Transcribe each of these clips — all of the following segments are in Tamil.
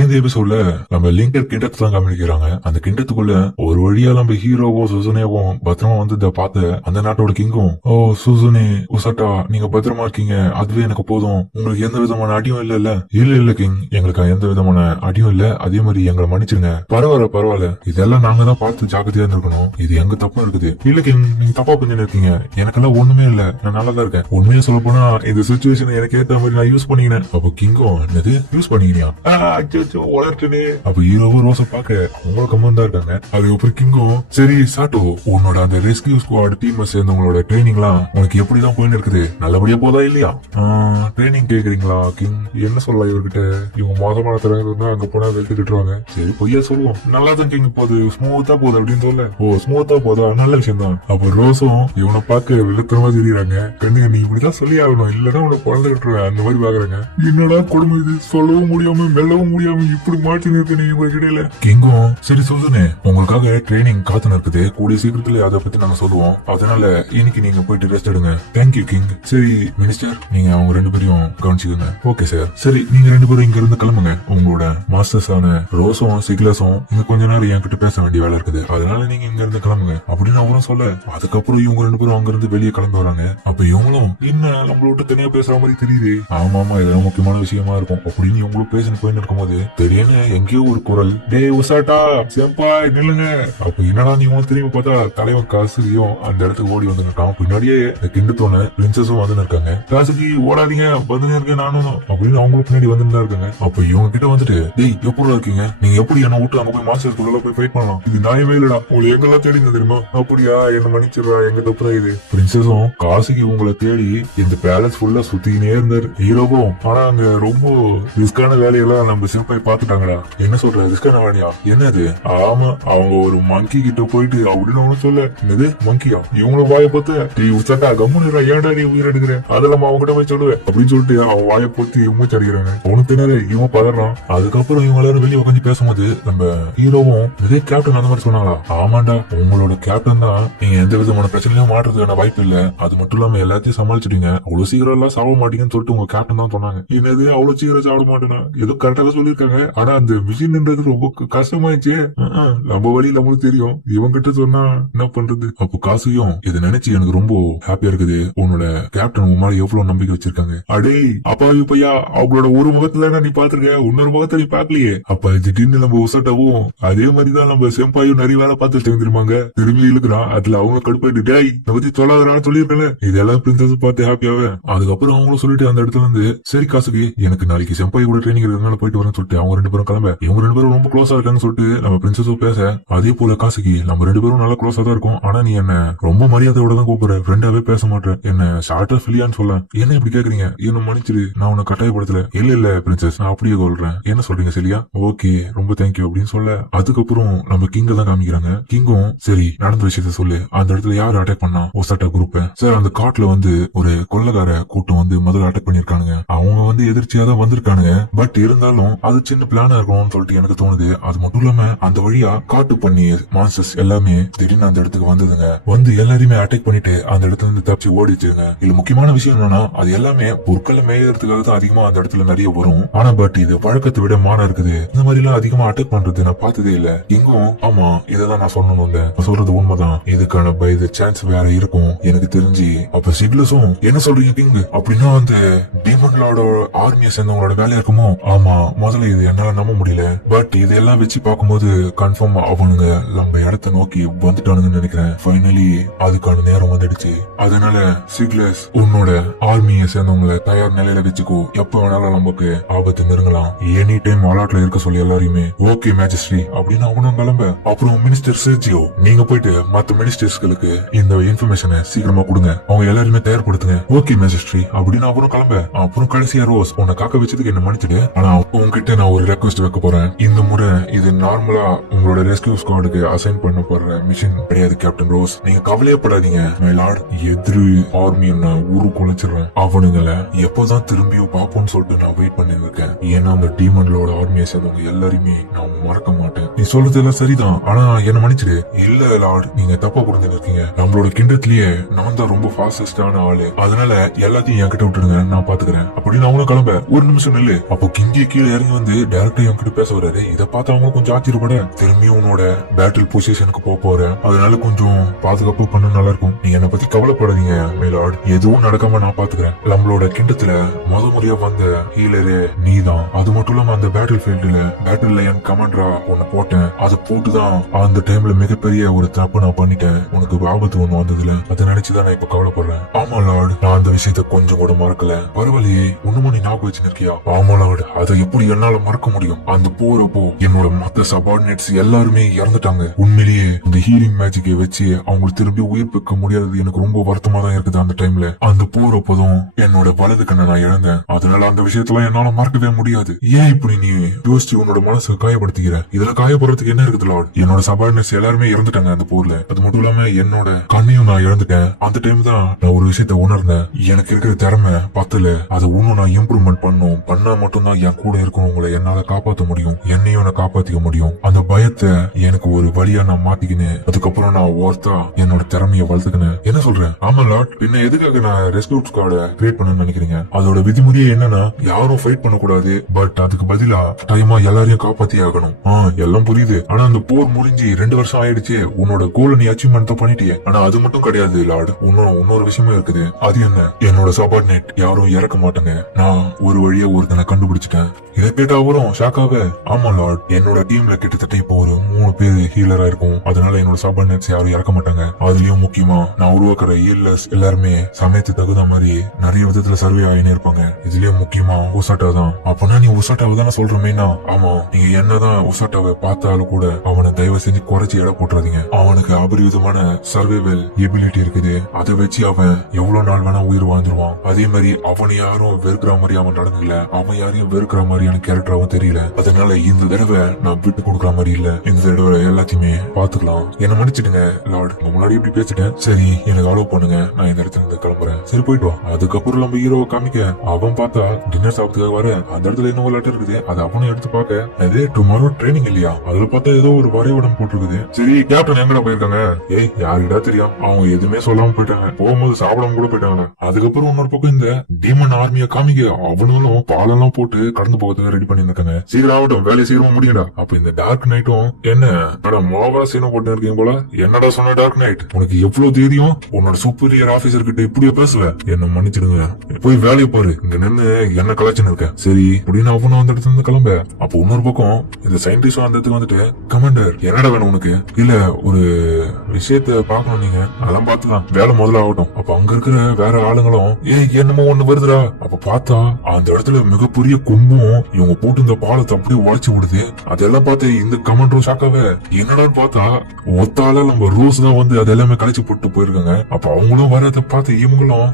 இந்த எபிசோட்ல நம்ம லிங்கர் கிண்டத்தை தான் காமிக்கிறாங்க. அந்த கிண்டத்துக்குள்ள ஒரு வழியா நம்ம ஹீரோவோ சுசுனேவும் பத்திரமா வந்து பார்த்து அந்த நாட்டோட கிங்கும், ஓ சுசுனே உசட்டா நீங்க பத்திரமா இருக்கீங்க, அதுவே எனக்கு போதும், உங்களுக்கு எந்த விதமான அடியும் இல்ல இல்ல கிங், எங்களுக்கு எந்த விதமான அடியும் இல்ல, அதே மாதிரி எங்களை மன்னிச்சிருங்க, பரவாயில்ல இதெல்லாம் நாங்க தான் பார்த்து ஜாக்கிரதையா இருந்திருக்கணும், இது எங்க தப்பு இருக்குது. இல்ல கிங் நீங்க தப்பா பண்ணி இருக்கீங்க, எனக்கெல்லாம் ஒண்ணுமே இல்ல, நான் நல்லா தான் இருக்கேன். உண்மையா சொல்ல போனா இந்த சுச்சுவேஷன் எனக்கு ஏத்த மாதிரி நான் யூஸ் பண்ணிக்கினேன். அப்போ கிங்கும் என்னது யூஸ் பண்ணிக்கிறியா வளர்ட்டுனே. அப்ப ஹீரோவும் ரோஸ பாக்க உங்களுக்கு கம்மன் தான் இருக்காங்க. அதுக்கப்புறம் கிங்கும், சரி சாட்டோ உன்னோட அந்த ரெஸ்கியூ ஸ்குவாட் டீம் சேர்ந்தவங்களோட ட்ரைனிங் எல்லாம் உனக்கு எப்படிதான் போயின்னு இருக்குது, நல்லபடியா போதா இல்லையா? ட்ரைனிங் கேக்குறீங்களா கிங், என்ன சொல்லலாம் இவர்கிட்ட, இவங்க மோசமான திறமையா அங்க போனா வெளுத்து கட்டுருவாங்க. சரி பொய்யா சொல்லுவோம், நல்லா தான் கிங் போகுது, ஸ்மூத்தா போகுது அப்படின்னு சொல்ல, ஓ ஸ்மூத்தா போதா, நல்ல விஷயம் தான். அப்ப ரோஸும் இவனை பார்க்க வெளுத்தரமா தெரியுறாங்க. கண்ணுங்க நீ இப்படிதான் சொல்லி ஆகணும், இல்லன்னா உனக்கு குழந்தை கட்டுருவேன் அந்த மாதிரி பாக்குறாங்க. என்னடா கொடுமை இது, சொல்லவும் முடியாம மெல்லவும் முடியாம இப்படி மாற்றி இருக்கு நீங்க இடையில. கிங்கும், சரி சொல்லுனே உங்களுக்காக ட்ரைனிங் காத்துன்னு இருக்குது, கூடிய சீக்கிரத்துல அதை பத்தி நாங்க சொல்லுவோம், அதனால இன்னைக்கு நீங்க போயிட்டு ரெஸ்ட் எடுங்க. Thank you king. சரி மினிஸ்டர் நீங்க அவங்க ரெண்டு பேரையும் கவனிச்சுக்கோங்க. Okay sir. சரி நீங்க ரெண்டு பேரும் இங்க இருந்து கிளம்புங்க, உங்களோட மாஸ்டர்ஸ் ஆன ரோஸும் சிக்லஸும் இங்க கொஞ்ச நேரம் என்கிட்ட பேச வேண்டிய வேலை இருக்குது, அதனால நீங்க இங்க இருந்து கிளம்புங்க அப்படின்னு அவரும் சொல்ல, அதுக்கப்புறம் இவங்க ரெண்டு பேரும் அங்க இருந்து வெளியே கிளம்பி வராங்க. அப்ப இவங்களும் என்ன நம்மள விட்டு தனியா பேசுற மாதிரி தெரியுது, ஆமா இதெல்லாம் முக்கியமான விஷயமா இருக்கும் அப்படின்னு இவங்களும் பேசிட்டு போயின்னு இருக்கும்போது திடீர்னு எங்கேயோ ஒரு குரல், டே உசாட்டா செம்பாய் நில்லுங்க. அப்ப என்னடா நீ திரும்பி பார்த்தா தலைவன் காசுகியும் அந்த இடத்துக்கு ஓடி வந்து நிற்கான். பின்னாடியே கிண்டத்தோன பிரின்சஸும் வந்து இருக்காங்க. காசுகி ஓடாதீங்க வந்து இருக்கேன் நானும் அப்படின்னு அவங்களுக்கு பின்னாடி வந்து இருக்காங்க. அப்ப இவங்க கிட்ட வந்துட்டு, டேய் எப்படி இருக்கீங்க, நீங்க எப்படி என்ன விட்டு அங்க போய் மாஸ்டர் குள்ள போய் ஃபைட் பண்ணலாம், இது நியாயமே இல்லடா, உங்களை எங்கெல்லாம் தேடி தெரியுமா, அப்படியா என்ன மன்னிச்சிடுறா எங்க தப்புதான் இது. பிரின்சஸும் காசுகி உங்களை தேடி இந்த பேலஸ் ஃபுல்லா சுத்தினே இருந்தாரு. ஹீரோவும் ஆனா அங்க ரொம்ப ரிஸ்கான வேலையெல்லாம் நம்ம சிம்பாய் பாத்துட்டாங்கடா. என்ன சொல்ற ரிஸ்கான வேலையா, என்னது? ஆமா அவங்க ஒரு மங்கி கிட்ட போயிட்டு அப்படின்னு அவனு சொல்ல, என்னது மங்கியா, இவங்களும் வாயை பார்த்து நீ உச்சட்டா கம்முன்னு ஏன்டா நீ உயிர் எடுக்கிற, அதெல்லாம் அவங்க கிட்ட போய் சொல்லுவேன் அப்படின்னு சொல்லிட்டு அவன் வாயை போட்டு இவங்க அடிக்கிறாங்க. அவனுக்கு தெரியாது இவன் பதறான். அதுக்கப்புறம் இவங்க எல்லாரும் வெளியே உட்காந்து பேசும்போது நம்ம ஹீரோவும், இதே கேப்டன் அந்த மாதிரி சொன்னாங்களா, ஆமாண்டா உங்களோட கேப்டன் தான், நீங்க எந்த விதமான பிரச்சனையும் மாற்றுறதுக்கான வாய்ப்பு இல்ல, அது மட்டும் இல்லாம எல்லாத்தையும் சமாளிச்சிட்டீங்க, அவ்வளவு சீக்கிரம் எல்லாம் சாப்பிட மாட்டீங்கன்னு சொல்லிட்டு உங்க கேப்டன் தான் சொன்னாங்க. என்னது அவ்வளவு சீக்கிரம் சாப்பிட மாட்டேனா, ஏதோ கரெக்டா சொல்லிருக்காங்க, ஆனா அந்த மிஷின்ன்றது ரொம்ப கஷ்டமாயிடுச்சு, நம்ம வழி நம்மளுக்கு தெரியும், இவங்க கிட்ட சொன்னா என்ன பண்றது. அப்போ காசுயும் இதை நினைச்சு எனக்கு ரொம்ப ஹாப்பியா இருக்குது, உன்னோட கேப்டன் உன் மேல எவ்வளவு நம்பிக்கை வச்சிருக்காங்க. அடே அப்பாவி பையா, அவங்களோட ஒரு முகத்துல நீ பாத்துருக்க, இன்னொரு முகத்தை நீ பாக்கலையே. அப்ப திடீர்னு நம்ம உசட்டவும் அதே மாதிரிதான் நம்ம செம்பாயும் நிறைய வேலை பார்த்து தெரிஞ்சிருமாங்க, திரும்பி இழுக்கிறான். அதுல அவங்க கடுப்பாயிட்டு, டேய் இதை பத்தி சொல்லாதனால சொல்லிருக்கல, இதெல்லாம் பிரின்சஸ் பார்த்து ஹாப்பியாவே. அதுக்கப்புறம் அவங்களும் சொல்லிட்டு அந்த இடத்துல இருந்து, சரி காசுக்கு எனக்கு நாளைக்கு செம்பாய் கூட ட்ரைனிங் இருக்கனால போயிட்டு வரேன்னு சொல்லிட்டு அவங்க ரெண்டு பேரும் கிளம்ப, இவங்க ரெண்டு பேரும் ரொம்ப க்ளோஸா இருக்காங்கன்னு சொல்லிட்டு நம்ம பிரின்சஸும் பேச, அதே போல காசுக்கு நம்ம ரெண்டு பேரும் நல்லா க்ளோஸா தான் இருக்கும், ஆனா நீ என்ன ரொம்ப மரியாதையோட தான் கூப்பிடுற, ஃப்ரெண்டாவே பேச மாட்டேன், என்ன ஷார்ட்டா ஃபிலியான்னு சொல்ல, என்ன இப்படி கேக்குறீங்க, என்ன மன்னிச்சிரு, நான் உன்னை கட்டாயப்படுத்தல. இல்ல பிரின்சஸ் நான் அப்படியே சொல்றேன், என்ன சொல்றீங்க சரியா, ஓகே ரொம்ப தேங்க்யூ அப்படின்னு சொல்ல, அதுக்கப்புறம் நம்ம கிங்க தான் காமிக்கிறாங்க. கிங்கும், சரி நடந்த விஷயத்த சொல்லு, அந்த இடத்துல யாரு அட்டாக் பண்ணா, ஒசாட்டா குரூப் சார், அந்த காட்டுல வந்து ஒரு கொள்ளக்கார கூட்டம் வந்து முதல்ல அட்டாக் பண்ணிருக்கானுங்க, அவங்க வந்து எதிர்ச்சியா தான் வந்திருக்கானுங்க, பட் இருந்தாலும் அது சின்ன பிளானா இருக்கணும்னு சொல்லிட்டு எனக்கு தோணுது. அது மட்டும் இல்லாம அந்த வழியா காட்டு பண்ணி மான்ஸ்டர்ஸ் எல்லாமே திடீர்னு அந்த இடத்துக்கு வந்ததுங்க, வந்து எல்லாரையுமே அட்டாக் பண்ணிட்டு அந்த இடத்துல இருந்து தப்பிச்சு ஓடிச்சுங்க. இதுல முக்கியமான விஷயம் என்னன்னா, அது எல்லாமே பொருட்களை மேயறதுக்காக தான் அதிகமா அந்த இடத்துல நிறைய வரும், ஆனா பட் இது வழக்கத்தை விட மானா இருக்குது, இந்த மாதிரி எல்லாம் அதிகமா அட்டாக் பண்றது நான் பார்த்ததே இல்ல. இங்கும் ஆமா இததான் நான் சொல்லணும், சொல்றது உண்மைதான், இதுக்கான பை சான்ஸ் வேற இருக்கும் எனக்கு தெரிஞ்சு. அப்ப சிக்லஸும், என்ன சொல்றீங்க கிங், அப்படின்னா அந்த டீமன் லார்ட் ஆர்மியை சேர்ந்தவங்களோட வேலையா இருக்குமோ? ஆமா முதல்ல இது என்னால நம்ப முடியல, பட் இதெல்லாம் வச்சு பார்க்கும்போது கன்ஃபார்ம் அவனுங்க நம்ம இடத்தை நோக்கி வந்துட்டானுங்கன்னு நினைக்கிறேன். ஃபைனலி அதுக்கான நேரம் வந்துடுச்சு, அதனால சிக்லஸ் உன்னோட ஆர்மியை சேர்ந்தவங்களை தயார் நிலையில வச்சுக்கோ, எப்ப வேணாலும் நமக்கு ஆபத்து நெருங்கலாம், எனி டைம் அலாட்ல இருக்க சொல்லி எல்லாரையுமே. ஓகே மேஜிஸ்ட்ரி அப்படின்னு அவனும் கிளம்ப. அப்புறம் மினிஸ்டர் செர்ஜியோ, நீங்க போயிட்டு மத்த மினிஸ்டர்ஸ்களுக்கு இந்த இன்ஃபர்மேஷனை சீக்கிரமா கொடுங்க, அவங்க எல்லாருமே தயார்படுத்துங்க. ஓகே மேஜிஸ்ட்ரி அப்படின்னு அவரும் கிளம்ப. அப்புறம் கடைசியா ரோஸ், உன்னை காக்க வச்சதுக்கு என்ன மன்னிச்சிடு, ஆனா உங்ககிட்ட நான் ஒரு ரெக்வஸ்ட் வைக்க போறேன், இந்த முறை இது நார்மலா உங்களோட ரெஸ்கியூ ஸ்குவாடுக்கு அசைன் பண்ண போற மிஷன் கிடையாது கேப்டன் ரோஸ், நீங்க கவலையப்படாதீங்க மை லார்ட், எதிரி ஆர்மி உரு குலைச்சிடுறேன், அவனுங்களை எப்போதான் திரும்பியும் பாப்போம்னு சொல்லிட்டு நான் வெயிட் பண்ணி இருக்கேன், ஏன்னா அந்த டீமன்லோட ஆர்மியை சேர்ந்தவங்க எல்லாருமே நான் மறக்க மாட்டேன். நீ சொல்றது எல்லாம் சரிதான், ஆனா என்ன மன்னிச்சிடு. இல்ல லார்ட், நீங்க தப்பா புரிஞ்சு இருக்கீங்க. நம்மளோட கிண்டத்திலேயே நான் தான் ரொம்ப ஃபாஸ்டஸ்டான ஆளு, அதனால எல்லாத்தையும் என்கிட்ட விட்டுடுங்க, நான் பாத்துக்கிறேன் அப்படின்னு அவங்களும் கிளம்ப. ஒரு நிமிஷம் நில்லு. அப்போ கிங்கி கீழே இறங்கி வந்து டைரக்டா என்கிட்ட பேச வர்றாரு. இதை பார்த்து அவங்க கொஞ்சம் ஆச்சரியப்பட, திரும்பியும் உன்னோட பேட்டில் பொசிஷனுக்கு போறேன், அதனால கொஞ்சம் பாதுகாப்பு பண்ண நல்லா இருக்கும். நீங்க என்ன பத்தி கவலைப்படாதீங்க மைலார்ட், எதுவும் நடக்காம நான் பாத்துக்கிறேன். நம்மளோட கிண்டத்துல முறையா வந்த ஹீலரு நீதான். அது மட்டும் இல்லாம அந்த பேட்டில் என் கமாண்டரா ஒன்னு போட்டேன். அதை போட்டுதான் அந்த டைம்ல மிகப்பெரிய ஒரு தப்பு நான் பண்ணிட்டேன். உனக்கு ஆபத்து ஒண்ணு வந்ததுல அதை நினைச்சுதான் நான் இப்ப கவலைப்படுறேன். ஆமா லார்ட், நான் அந்த விஷயத்த கொஞ்சம் கூட மறக்கல. பரவாயில்லையே, இன்னமும் நீ ஞாபகம் வச்சுருக்கியா? ஆமா லார்ட், அதை எப்படி என்னால மறக்க முடியும்? அந்த போறப்போ என்னோட மத்த சபார்டினேட்ஸ் எல்லாருமே இறந்துட்டாங்க. உண்மையிலேயே இந்த ஹீலிங் மேஜிக்கை வச்சு அவங்க திரும்பி உயிர் பெக்க முடியாதது எனக்கு ரொம்ப வருத்தமா தான் இருக்குது. அந்த டைம்ல அந்த போறப்போதும் என்னோட வலது கண்ணை நான் இழந்தேன். அதனால அந்த விஷயத்துல என்னால மறக்கவே முடியாது. ஏன் இப்படி நீ யோசிச்சு உன்னோட மனசை காயப்படுத்திக்கிற? இதுல காயப்படுறதுக்கு என்ன இருக்குது லார்ட்? என்னோட சபார்டினேட்ஸ் எல்லாருமே இறந்துட்டாங்க அந்த போர்ல. அது மட்டும் இல்லாம என்னோட கண்ணையும் நான் இழந்துட்டேன். அந்த டைம் தான் நான் ஒரு விஷயத்த உணர்ந்தேன். எனக்கு இருக்கிற திறமை பத்துல, அதை இன்னும் நான் இம்ப்ரூவ்மெண்ட் பண்ணா மட்டும்தான் என் கூட இருக்கவங்களை என்னால காப்பாற்ற முடியும், என்னையும் நான் காப்பாத்திக்க முடியும். அந்த பயத்தை எனக்கு ஒரு வழியா நான் மாத்திக்கினேன். அதுக்கப்புறம் நான் ஓர்த்தா என்னோட திறமைய வளர்த்துக்கினேன். என்ன சொல்றேன்? ஆமா லார்ட், பின்ன எதுக்காக நான் ரெஸ்கியூ ஸ்குவாட கிரியேட் பண்ண நினைக்கிறீங்க? அதோட விதிமுறையே என்னன்னா, யாரும் ஃபைட் பண்ணக்கூடாது, பட் அதுக்கு பதிலா டைமா எல்லாரையும் காப்பாத்தி ஆகணும். எல்லாம் புரியுது, ஆனா அந்த போர் முடிஞ்சு 2 வருஷம் ஆயிடுச்சு. உன்னோட கோலை நீ அச்சீவ்மெண்ட் தான் பண்ணிட்டியே. ஆனா அது மட்டும் கிடையாது லார்ட், இன்னொரு விஷயமும் இருக்குது. அது என்ன? என்னோட சபார்டினேட் யாரும் இறக்க மாட்டாங்க. நான் ஒரு வழியா ஒருத்தனை கண்டுபிடிச்சிட்டேன். இதை கேட்ட அவரும் ஷாக்காவே, ஆமா லார்ட், என்னோட டீம்ல கிட்டத்தட்ட இப்போ ஒரு 3 பேர் ஹீலரா இருக்கும். அதனால என்னோட சபார்டினேட்ஸ் யாரும் இறக்க மாட்டாங்க. அதுலயும் முக்கியமா நான் உருவாக்குற ஹீலர்ஸ் எல்லாருமே சமயத்து தகுந்த மாதிரி நிறைய விதத்துல சர்வே ஆகினே இருப்பாங்க. இதுலயும் முக்கியமா உசாட்டா தான். அப்பனா நீ உசாட்டாவை தானே சொல்றமேனா? ஆமா, நீங்க என்னதான் உசாட்டாவை பார்த்தாலும் கூட அவனை தயவு செஞ்சு குறைச்சி எடை போட்டுறாதீங்க. அவனுக்கு அபரிவிதமான சர்வைவல் எபிலிட்டி இருக்குது. அதை வச்சு அவன் எவ்வளவு நாள் வேணா உயிர் வாழ்ந்துருவான். அதே மாதிரி அவனை யாரும் வெறுக்கிற மாதிரி அவன் நடந்துக்கல. அவன் யாரையும் வெறுக்கிற மாதிரியான கேரக்டராவும் தெரியல. அதனால இந்த தடவை நான் விட்டு கொடுக்குற மாதிரி இல்ல. இந்த தடவை எல்லாத்தையுமே பாத்துக்கலாம். என்ன மன்னிச்சிடுங்க லார்ட், முன்னாடி இப்படி பேசிட்டேன். சரி, எனக்கு அலோவ் பண்ணுங்க, நான் இந்த இடத்துல இருந்து கிளம்புறேன். சரி, போயிட்டு வா. அதுக்கப்புறம் நம்ம ஹீரோவை காமிக்க அவன் பார்த்தா டின்னர் சாப்பிட்டுக்காக வர அந்த இடத்துல இன்னும் லெட்டர் இருக்குது. அது அவனும் எடுத்து பார்க்க, அது டுமாரோ ட்ரைனிங் இல்லையா? அதுல பார்த்தா ஏதோ ஒரு வரைபடம் போட்டிருக்குது. சரி, கேப்டன் எங்கடா போயிருக்காங்க? ஏய், யாருக்கிட்டா தெரியும், அவங்க எதுவுமே சொல்லாம போயிட்டாங்க. போகும்போது சாப்பிடாம கூட போயிட்டாங்க. அதுக்கப்புறம் இன்னொரு பக்கம் இந்த டீமன் ஆர்மியை காமிக்க அவனுங்களும் பாலெல்லாம் போட்டு கடந்து போகிறதுக்கு ரெடி பண்ணி இருக்காங்க. சீக்கிரம் ஆகட்டும், வேலையை சீக்கிரமா முடியடா. அப்ப இந்த டார்க் நைட்டும், என்ன மேடம் மோகா சீனம் போட்டு இருக்கீங்க போல, என்னடா சொன்ன டார்க் நைட், உனக்கு எவ்வளவு தைரியம்? உன்னோட சூப்பீரியர் ஆபீசர் கிட்ட இப்படியே பேசல? என்ன மன்னிச்சிடுங்க, போய் வேலையை பாரு, இங்க நின்னு என்ன கலாச்சுன்னு இருக்க. சரி அப்படின்னு அவனும் அந்த இடத்துல இருந்து கிளம்ப. அப்ப இன்னொரு பக்கம் இந்த சயின்டிஸ்டும் அந்த இடத்துக்கு வந்துட்டு, கமாண்டர் என்னடா வேணும் உனக்கு? இல்ல, ஒரு விஷயத்த பாக்கணும். நீங்க அதெல்லாம் பாத்துலாம், வேலை முதல்ல ஆகட்டும். அப்ப அங்க இருக்கிற வேற ஆளுங்களும், என்னமோ ஒண்ணு வருதுடா. அப்ப பார்த்தா அந்த இடத்துல மிகப்பெரிய கொம்பும் இவங்க போட்டு இந்த பாலத்தை அப்படியே உழைச்சு விடுது. அதெல்லாம் பார்த்து இந்த கமாண்டரும் ஷாக்காவே, என்னடான்னு பார்த்தா ஒத்தால நம்ம ரோஸ் தான் வந்து அது எல்லாமே கழிச்சு போட்டு போயிருக்காங்க. அப்ப அவங்களும் வரத பார்த்து இவங்களும்,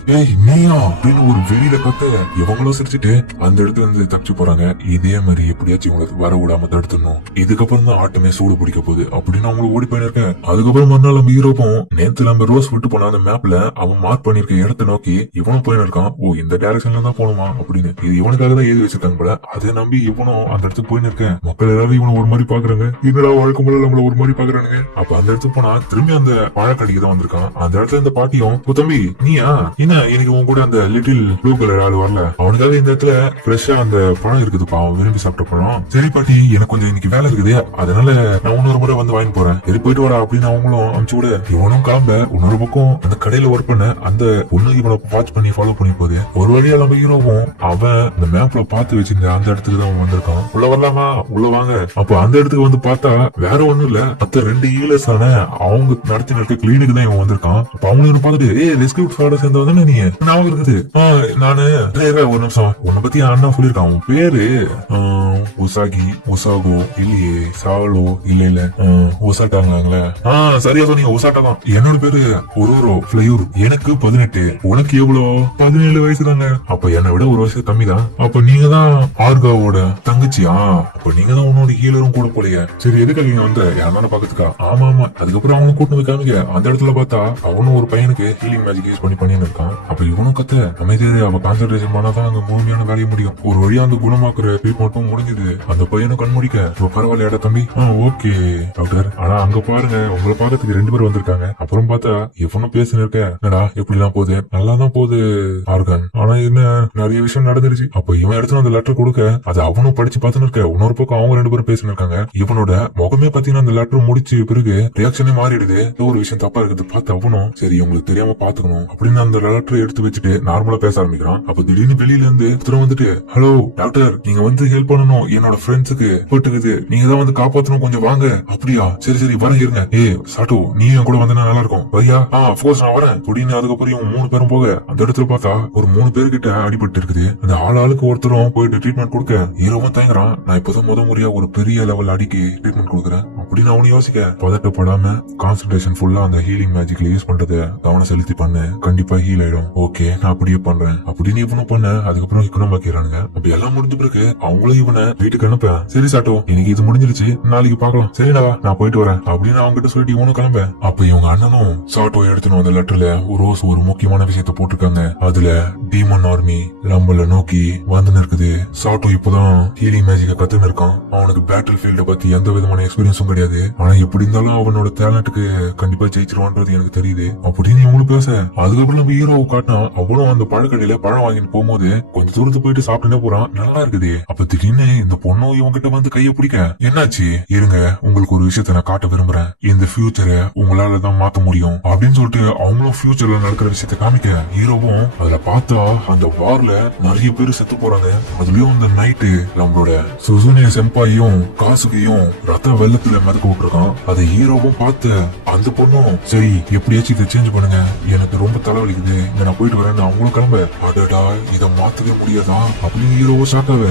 நீயா அப்படின்னு ஒரு வெளியில கத்த, இவங்களும் சிரிச்சுட்டு அந்த இடத்துல இருந்து தப்பிச்சு போறாங்க. இதே மாதிரி எப்படியாச்சும் இவங்களுக்கு வர விடாம தடுத்துடணும். இதுக்கப்புறம் தான் ஆட்டமே சூடு பிடிக்க போகுது அப்படின்னு அவங்களுக்கு ஓடி போயிருக்கேன். அதுக்கப்புறம் மறுநாள் நம்ம ஹீரோவும் நேத்து நம்ம ரோஸ் விட்டு போன அந்த மேப்ல அவன் மார்க் பண்ணிருக்க இடத்தை நோக்கி இவனும் போயின்னு இருக்கான். இந்த டைரக்ஷன்ல தான் போகணுமா அப்படின்னு. இது இவனுக்காக தான் எழுதி வச்சிருக்காங்க போல. அதை நம்பி இவனும் அந்த இடத்துக்கு போயின்னு இருக்கேன். மக்கள் எல்லாரும் இவனை ஒரு மாதிரி பாக்குறாங்க. என்னடா வழக்கம் போல நம்மள ஒரு மாதிரி பாக்குறானுங்க. அப்ப அந்த இடத்துக்கு போனா திரும்பி அந்த வாழைக்கடிக்கு தான் வந்திருக்கான். அந்த இடத்துல இந்த பாட்டியும், தம்பி நீயா, என்ன எனக்கு உன் கூட அந்த லிட்டில் ப்ளூ கலர் ஆளு வரல? அவனுக்காக இந்த இடத்துல ஃப்ரெஷ்ஷா அந்த பழம் இருக்குதுப்பா, அவன் விரும்பி சாப்பிட்ட பழம். சரி பாட்டி, எனக்கு கொஞ்சம் இன்னைக்கு வேலை இருக்குது, அதனால நான் இன்னொரு முறை வந்து வாங்கி போறேன். சரி போயிட்டு வரா அப்படின்னு அவங்களும் அனுப்பிச்சு விட இவனும் கிளம்ப. இன்னொரு பக்கம் அந்த கடையில ஒர்க் பண்ண அந்த பொண்ணு இவனை வாட்ச் பண்ணி ஃபாலோ பண்ணி போகுது. ஒரு வழியா நம்ம ஹீரோவும் அவன் இந்த மேப்ல பார்த்து வச்சிருந்த அந்த இடத்துக்கு தான் வந்திருக்கான். உள்ள வரலாமா? உள்ள வாங்க. அப்ப அந்த இடத்துக்கு வந்து பார்த்தா வேற ஒண்ணும் இல்ல, மத்த 2 ஈலர்ஸ் ஆன அவங்க நடத்தி இருக்க கிளினிக் தான் இவன் வந்திருக்கான். அப்ப அவங்க பார்த்துட்டு, ரெஸ்கியூ ஸ்குவாட சேர்ந்தவன் நீ? ஞாபகம் இருக்குது, நானு ஒரு நிமிஷம், உன்னை பத்தி அண்ணா சொல்லிருக்கான். உன் பேரு உசாகி, உசாகோ இல்லையே, சாலோ இல்ல உசாட்டாங்களே. சரி சரியா சொன்னீங்க, ஒசாட்டா தான். என்னோட பேரு ஒரோரோ ஃபிளையூர். எனக்கு 18. உனக்கு எவ்வளோ? 17 வயசு தாங்க. அப்ப என்னை விட ஒரு வயசு கம்மி தான். அப்ப நீங்க தான் ஆர்காவோட தங்கச்சியா? அப்ப நீங்க தான் உன்னோட ஹீலரும் கூட போலையே. சரி, எதுக்காக இங்க வந்த? யாருன்னா பாக்கத்துக்கா? ஆமா ஆமா. அதுக்கப்புறம் அவனும் கூட்டு போய் காமிக்க. அந்த இடத்துல பார்த்தா அவனும் ஒரு பையனுக்கு ஹீலிங் மேஜிக் யூஸ் பண்ணின்னு இருக்கான். அப்ப இவனும் கத்த அமைதியாரு. அவ கான்சென்ட்ரேஷன் பண்ணாதான் அங்க முழுமையான வேலைய முடியும். ஒரு வழியா அந்த குணமாக்குற ட்ரீட்மெண்ட்டும் முடிஞ்சது. அந்த பையனும் கண் முடிக்க இப்ப பரவாயில்லையாடா தம்பி? Okay doctor. ஆனா அங்க பாருங்க, உங்களை பாக்கிறதுக்கு 2 பேர் வந்திருக்காங்க. அப்புறம் பார்த்தா இவனும் பேசுன்னு இருக்க. என்னடா எப்படி எல்லாம் போகுது? நல்லா தான் போகுது ஆர்கன். ஆனா என்ன நிறைய விஷயம் நடந்துருச்சு. அப்ப இவன் எடுத்து அந்த லெட்டர் கொடுக்க அது அவனும் படிச்சு பார்த்துன்னு இருக்க. இன்னொரு பக்கம் அவங்க 2 பேரும் பேசின்னு இருக்காங்க. இவனோட முகமே பாத்தீங்கன்னா அந்த லெட்டர் முடிச்சு பிறகு ரியாக்ஷனே மாறிடுது. ஒரு விஷயம் தப்பா இருக்குது பார்த்து அவனும் சரி உங்களுக்கு தெரியாம பாத்துக்கணும் அப்படின்னு அந்த லெட்டரை எடுத்து வச்சுட்டு நார்மலா பேச ஆரம்பிக்கிறான். அப்ப திடீர்னு வெளியில இருந்து ஒருத்தர் வந்துட்டு, ஹலோ டாக்டர், நீங்க வந்து ஹெல்ப் பண்ணணும், என்னோட ஃப்ரெண்ட்ஸுக்கு போட்டுக்குது, நீங்க தான் வந்து காப்பாத்தணும், கொஞ்சம் வாங்க. அப்படியா? சரி சரி வரேன் இருங்க. சாட்டோ, நீ என் கூட வந்தா நல்லா இருக்கும், வரியா? அப்கோர்ஸ் நான் வரேன் அப்படின்னு. அதுக்கப்புறம் 3 பேரும் போக அந்த இடத்துல பார்த்தா ஒரு 3 பேர்கிட்ட அடிபட்டு இருக்குது. அந்த ஆளுக்கு ஒருத்தரும் போயிட்டு ட்ரீட்மெண்ட் கொடுக்க ஹீரோவும் தயங்குறான். நான் இப்பதான் முறையா ஒரு பெரிய லெவல் அடிக்கி ட்ரீட்மெண்ட் கொடுக்குறேன் அப்படின்னு அவனு யோசிக்க, பதட்டப்படாம கான்சன்ட்ரேஷன் ஃபுல்லா அந்த ஹீலிங் மேஜிக்ல யூஸ் பண்றத கவனம் செலுத்தி பண்ணு, கண்டிப்பா ஹீல் ஆயிடும். ஓகே, நான் அப்படியே பண்றேன் அப்படின்னு இவனும் பண்ண. அதுக்கப்புறம் குணமாக்கிறானுங்க. அப்படி எல்லாம் முடிஞ்ச பிறகு அவங்களும் இவனை வீட்டுக்கு அனுப்ப. சரி சாட்டோ, இன்னைக்கு இது முடிஞ்சிருச்சு, நாளைக்கு பாக்கலாம், சரிடா நான் போயிட்டு வரேன் அப்படின்னு அவங்க கிட்ட சொல்லிட்டு இவனும் கிளம்ப. அப்ப இவங்க அண்ணனும் சாட்டோ எடுத்துன்னு வந்த லெட்டர்ல ஒரு முக்கியமான விஷயத்த போட்டிருக்காங்க. அதுல டீமன் ஆர்மி நம்மள நோக்கி வந்து இருக்குது. சாட்டோ இப்பதான் ஹீலிங் மேஜிக்க கத்துன்னு இருக்கான். அவனுக்கு பேட்டில் ஃபீல்ட பத்தி எந்த விதமான எக்ஸ்பீரியன்ஸும் கிடையாது. ஆனா எப்படி இருந்தாலும் அவனோட டேலண்ட்டுக்கு கண்டிப்பா ஜெயிச்சிருவான்றது எனக்கு தெரியுது அப்படின்னு இவங்களும் பேச. அதுக்கப்புறம் நம்ம ஹீரோவை காட்டினா அவனும் அந்த பழக்கடையில பழம் வாங்கிட்டு போகும்போது கொஞ்சம் தூரத்து போயிட்டு சாப்பிட்டுனே போறான். நல்லா இருக்குது. அப்ப திடீர்னு இந்த பொண்ணும் இவங்க கிட்ட வந்து கைய பிடிக்க, என்னாச்சு இருங்க, உங்களுக்கு ஒரு விஷயத்த நான் காட்ட விரும்புறேன், இந்த ஃபியூச்சரை உங்களால தான் மாத்த முடியும் அப்படின்னு சொல்லிட்டு அவங்களும் ஃபியூச்சர்ல நடக்கிற விஷயத்த காமிக்க. ஹீரோவும் அதுல பார்த்தா அந்த வார்ல நிறைய பேர் செத்து போறாங்க. அதுலயும் அந்த நைட்டு நம்மளோட சுசுனே செம்பாயும் காசுகையும் ரத்த வெள்ளத்துல மிதக்க விட்டுருக்கான். அதை ஹீரோவும் பார்த்து அந்த பொண்ணும் சரி எப்படியாச்சும் இதை சேஞ்ச் பண்ணுங்க, எனக்கு ரொம்ப தலைவலிக்குது, நான் போயிட்டு வரேன்னு அவங்களும் கிளம்ப. அடடா, இதை மாத்தவே முடியாதா அப்படின்னு ஹீரோவும் ஷாக்காவ.